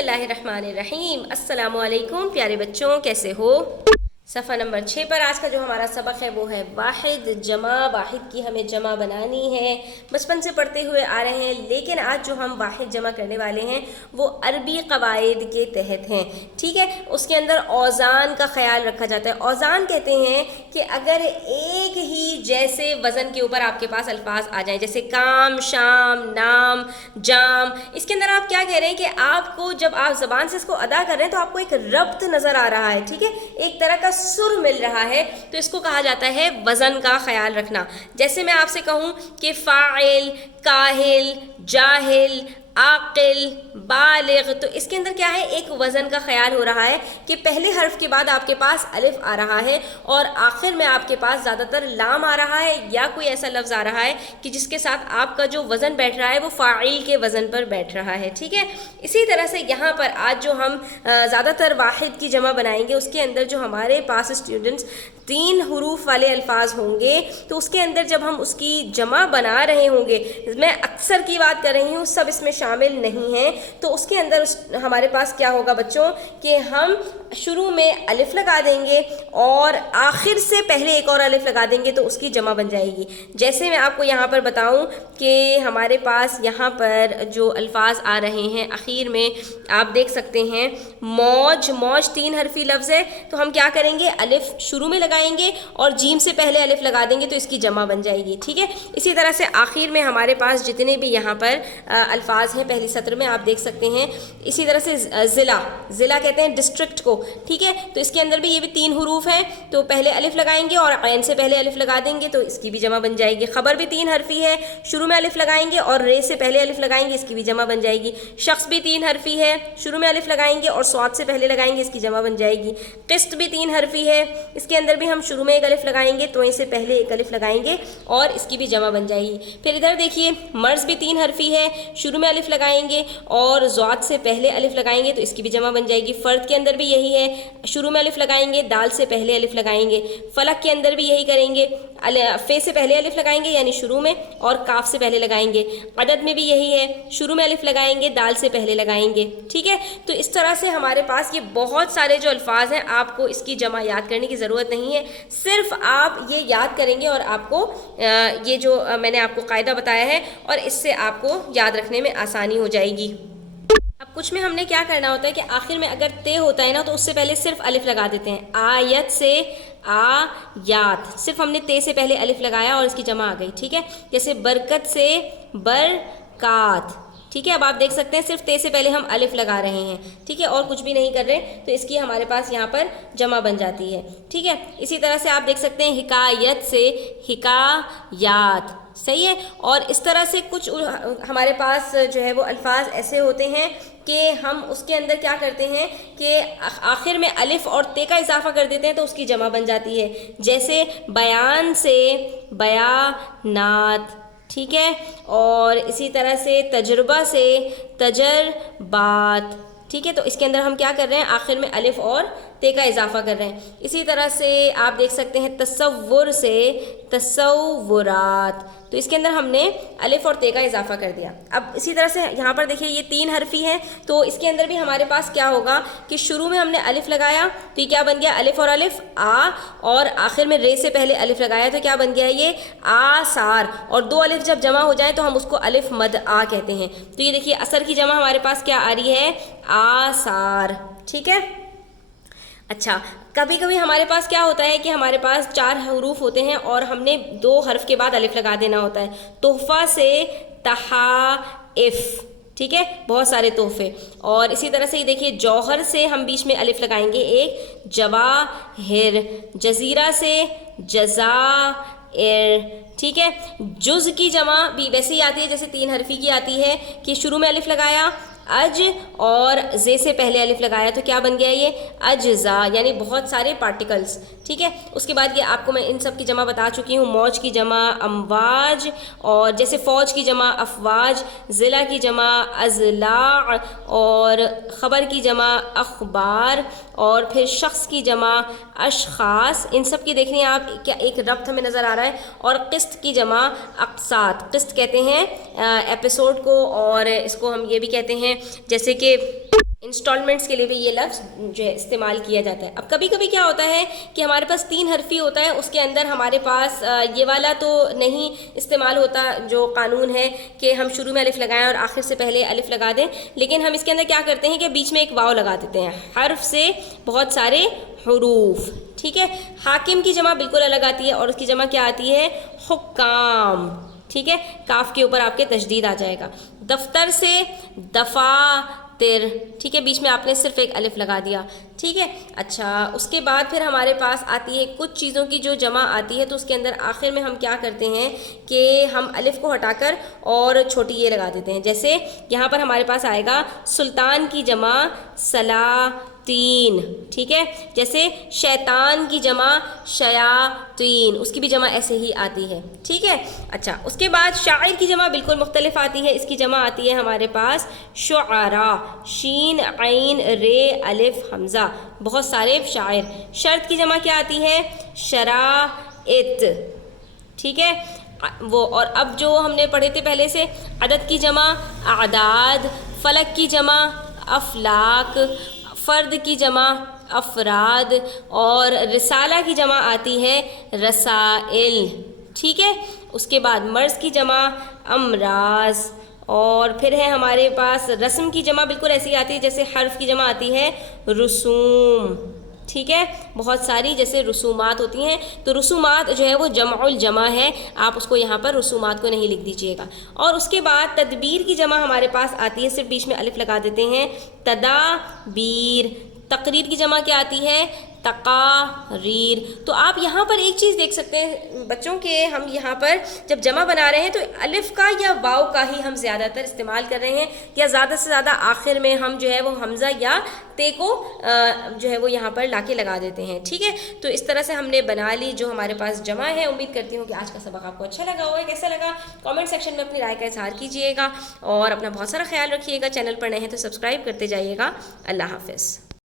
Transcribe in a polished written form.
बिस्मिल्लाहिर रहमानिर रहीम। अस्सलामु अलैकुम प्यारे बच्चों, कैसे हो? सफ़ा नंबर 6 पर आज का जो हमारा सबक है वो है वाहिद जमा। वाहिद की हमें जमा बनानी है, बचपन से पढ़ते हुए आ रहे हैं, लेकिन आज जो हम वाहिद जमा करने वाले हैं वो अरबी कवायद के तहत हैं। ठीक है, उसके अंदर औज़ान का ख्याल रखा जाता है। औज़ान कहते हैं कि अगर एक ही जैसे वज़न के ऊपर आपके पास अल्फाज आ जाए, जैसे काम, शाम, नाम, जाम, इसके अंदर आप क्या कह रहे हैं कि आपको जब आप ज़बान से इसको अदा कर रहे हैं तो आपको एक रब्त नज़र आ रहा है। ठीक है, एक तरह का सुर मिल रहा है, तो इसको कहा जाता है वज़न का ख्याल रखना। जैसे मैं आपसे कहूँ कि फ़ाइल, काहिल, जाहिल, आकिल, बालिग, तो इसके अंदर क्या है, एक वज़न का ख्याल हो रहा है कि पहले हर्फ के बाद आपके पास अलिफ आ रहा है और आखिर में आपके पास ज़्यादातर लाम आ रहा है या कोई ऐसा लफ्ज़ आ रहा है कि जिसके साथ आपका जो वज़न बैठ रहा है वो फ़ाइल के वज़न पर बैठ रहा है। ठीक है, इसी तरह से यहाँ पर आज जो हम ज़्यादातर वाहिद की जमा बनाएंगे उसके अंदर जो हमारे पास स्टूडेंट्स 3 हरूफ वाले अल्फाज होंगे, तो उसके अंदर जब हम उसकी जमा बना रहे होंगे, मैं अक्सर की बात कर रही हूँ, सब इसमें शामिल नहीं है, तो उसके अंदर हमारे पास क्या होगा बच्चों कि हम शुरू में अलिफ लगा देंगे और आखिर से पहले एक और अलिफ लगा देंगे तो उसकी जमा बन जाएगी। जैसे मैं आपको यहाँ पर बताऊँ कि हमारे पास यहाँ पर जो अल्फाज आ रहे हैं आखिर में आप देख सकते हैं मौज। मौज 3 हरफी लफ्ज़ है, तो हम क्या करेंगे, अलिफ शुरू में लगाएंगे और जीम से पहले अलिफ लगा देंगे तो इसकी जमा बन जाएगी। ठीक है, इसी तरह से आखिर में हमारे पास जितने भी यहाँ पर अल्फाज हैं पहली सत्र में आप देख सकते हैं। इसी तरह से ज़िला, ज़िला कहते हैं डिस्ट्रिक्ट को। ठीक है, तो इसके अंदर भी ये भी 3 हरूफ हैं, तो पहले अलिफ लगाएंगे और ऐन से पहले अलिफ लगा देंगे तो इसकी भी जमा बन जाएगी। खबर भी 3 हरफी है, शुरू में अलिफ लगाएंगे और रे से पहले अलिफ लगाएंगे, इसकी भी जमा बन जाएगी। शख्स भी 3 हरफी है, शुरू में अलिफ लगाएंगे और स्वाद से पहले लगाएंगे, इसकी जमा बन जाएगी। किस्त भी 3 हरफी है, इसके अंदर भी हम शुरू में एक अलिफ लगाएंगे तो से पहले एक अलिफ लगाएंगे और इसकी भी जमा बन जाएगी। फिर इधर देखिए मर्ज भी 3 हरफी है, शुरू में अलिफ लगाएंगे और ज़ात से पहले अलिफ लगाएंगे तो इसकी भी जमा बन जाएगी। फ़र्द के अंदर भी यही है, शुरू में अलिफ लगाएंगे, दाल से पहले अलिफ लगाएंगे। फलक के अंदर भी यही करेंगे, फे से पहले अलिफ लगाएंगे यानी शुरू में और काफ से पहले लगाएंगे। अदद में भी यही है, शुरू में अलिफ लगाएंगे, दाल से पहले लगाएंगे। ठीक है, तो इस तरह से हमारे पास ये बहुत सारे जो अल्फाज हैं, आपको इसकी जमा याद करने की ज़रूरत नहीं है, सिर्फ आप ये याद करेंगे और आपको ये जो मैंने आपको कायदा बताया है और इससे आपको याद रखने में आसानी हो जाएगी। अब कुछ में हमने क्या करना होता है कि आखिर में अगर ते होता है ना तो उससे पहले सिर्फ अलिफ लगा देते हैं। आयत से आयात, सिर्फ हमने ते से पहले अलिफ लगाया और इसकी जमा आ गई। ठीक है, जैसे बरकत से बरकात। ठीक है, अब आप देख सकते हैं सिर्फ ते से पहले हम अलिफ लगा रहे हैं। ठीक है, और कुछ भी नहीं कर रहे, तो इसकी हमारे पास यहाँ पर जमा बन जाती है। ठीक है, इसी तरह से आप देख सकते हैं हिकायत से हिकायात। सही है, और इस तरह से कुछ हमारे पास जो है वो अल्फाज ऐसे होते हैं कि हम उसके अंदर क्या करते हैं कि आखिर में अलिफ और ते का इजाफा कर देते हैं तो उसकी जमा बन जाती है। जैसे बयान से बयानात। ठीक है, और इसी तरह से तजुर्बा से तजरबात। ठीक है, तो इसके अंदर हम क्या कर रहे हैं, आखिर में अलिफ और ते का इजाफा कर रहे हैं। इसी तरह से आप देख सकते हैं तसव्वुर से तसव्वुरात, तो इसके अंदर हमने अलिफ और ते का इजाफा कर दिया। अब इसी तरह से यहाँ पर देखिए ये 3 हरफी है, तो इसके अंदर भी हमारे पास क्या होगा कि शुरू में हमने अलिफ लगाया तो ये क्या बन गया, अलिफ और अलिफ आ, और आखिर में रे से पहले अलिफ लगाया तो क्या बन गया, ये आसार। और 2 अलिफ जब जमा हो जाए तो हम उसको अलिफ मद आ कहते हैं। तो ये देखिए असर की जमा हमारे पास क्या आ रही है, आसार। ठीक है, अच्छा, कभी कभी हमारे पास क्या होता है कि हमारे पास 4 हरूफ होते हैं और हमने 2 हर्फ के बाद अलिफ लगा देना होता है। तोहफ़ा से तहाइफ। ठीक है, बहुत सारे तोहफे। और इसी तरह से ये देखिए जौहर से हम बीच में अलिफ लगाएंगे एक, जवाहिर। जजीरा से जज़ाइर। ठीक है, जुज़ की जमा भी वैसे ही आती है जैसे 3 हरफी की आती है कि शुरू में अलिफ लगाया अज और जे से पहले अलिफ लगाया तो क्या बन गया, ये अज्जा, यानी बहुत सारे पार्टिकल्स। ठीक है, उसके बाद ये आपको मैं इन सब की जमा बता चुकी हूँ। मौज की जमा अमवाज, और जैसे फ़ौज की जमा अफवाज, ज़िला की जमा अज़ला, और ख़बर की जमा अखबार, और फिर शख्स की जमा अशखास। इन सब की देखनी आप क्या एक रब्त हमें नज़र आ रहा है। और क़िस्त की जमा अक़सात। क़िस्त कहते हैं एपिसोड को, और इसको हम ये भी कहते हैं ہیں, جیسے کہ انسٹالمنٹس کے لیے بھی یہ لفظ جو ہے استعمال کیا جاتا ہے. اب کبھی کبھی کیا ہوتا ہے کہ ہمارے پاس 3 حرفی ہوتا ہے, اس کے اندر ہمارے پاس یہ والا تو نہیں استعمال ہوتا جو قانون ہے کہ ہم شروع میں الف لگائیں اور آخر سے پہلے الف لگا دیں, لیکن ہم اس کے اندر کیا کرتے ہیں کہ بیچ میں ایک واو لگا دیتے ہیں, حرف سے بہت سارے حروف. ٹھیک ہے, حاکم کی جمع بالکل الگ آتی ہے اور اس کی جمع کیا آتی ہے, حکام. ٹھیک ہے, کاف کے اوپر آپ کے تشدید آ جائے گا. دفتر سے دفاتر. ٹھیک ہے, بیچ میں آپ نے صرف ایک الف لگا دیا. ٹھیک ہے, اچھا اس کے بعد پھر ہمارے پاس آتی ہے کچھ چیزوں کی جو جمع آتی ہے, تو اس کے اندر آخر میں ہم کیا کرتے ہیں کہ ہم الف کو ہٹا کر اور چھوٹی یہ لگا دیتے ہیں. جیسے یہاں پر ہمارے پاس آئے گا سلطان کی جمع سلاطین. ٹھیک ہے, جیسے شیطان کی جمع شیاطین, اس کی بھی جمع ایسے ہی آتی ہے. ٹھیک ہے, اچھا اس کے بعد شاعر کی جمع بالکل مختلف آتی ہے, اس کی جمع آتی ہے ہمارے پاس شعراء, شین عین رے الف حمزہ, بہت سارے شاعر. شرط کی جمع کیا آتی ہے, شرائط. ٹھیک ہے, وہ اور اب جو ہم نے پڑھے تھے پہلے سے, عدد کی جمع اعداد, فلک کی جمع افلاک, فرد کی جمع افراد, اور رسالہ کی جمع آتی ہے رسائل. ٹھیک ہے, اس کے بعد مرض کی جمع امراض, اور پھر ہے ہمارے پاس رسم کی جمع بالکل ایسی آتی ہے جیسے حرف کی جمع آتی ہے رسوم. ٹھیک ہے, بہت ساری جیسے رسومات ہوتی ہیں, تو رسومات جو ہے وہ جمع الجمع ہے, آپ اس کو یہاں پر رسومات کو نہیں لکھ دیجیے گا. اور اس کے بعد تدبیر کی جمع ہمارے پاس آتی ہے, صرف بیچ میں الف لگا دیتے ہیں, تدابیر. تقریر کی جمع کیا آتی ہے, تقاریر. تو آپ یہاں پر ایک چیز دیکھ سکتے ہیں بچوں کے, ہم یہاں پر جب جمع بنا رہے ہیں تو الف کا یا واو کا ہی ہم زیادہ تر استعمال کر رہے ہیں, یا زیادہ سے زیادہ آخر میں ہم جو ہے وہ حمزہ یا تے کو جو ہے وہ یہاں پر لا کے لگا دیتے ہیں. ٹھیک ہے, تو اس طرح سے ہم نے بنا لی جو ہمارے پاس جمع ہے. امید کرتی ہوں کہ آج کا سبق آپ کو اچھا لگا ہوگا. کیسا لگا کامنٹ سیکشن میں اپنی رائے کا اظہار کیجیے گا, اور اپنا بہت سارا خیال رکھیے گا. چینل پر نئے ہیں تو سبسکرائب کرتے جائیے گا. اللہ حافظ.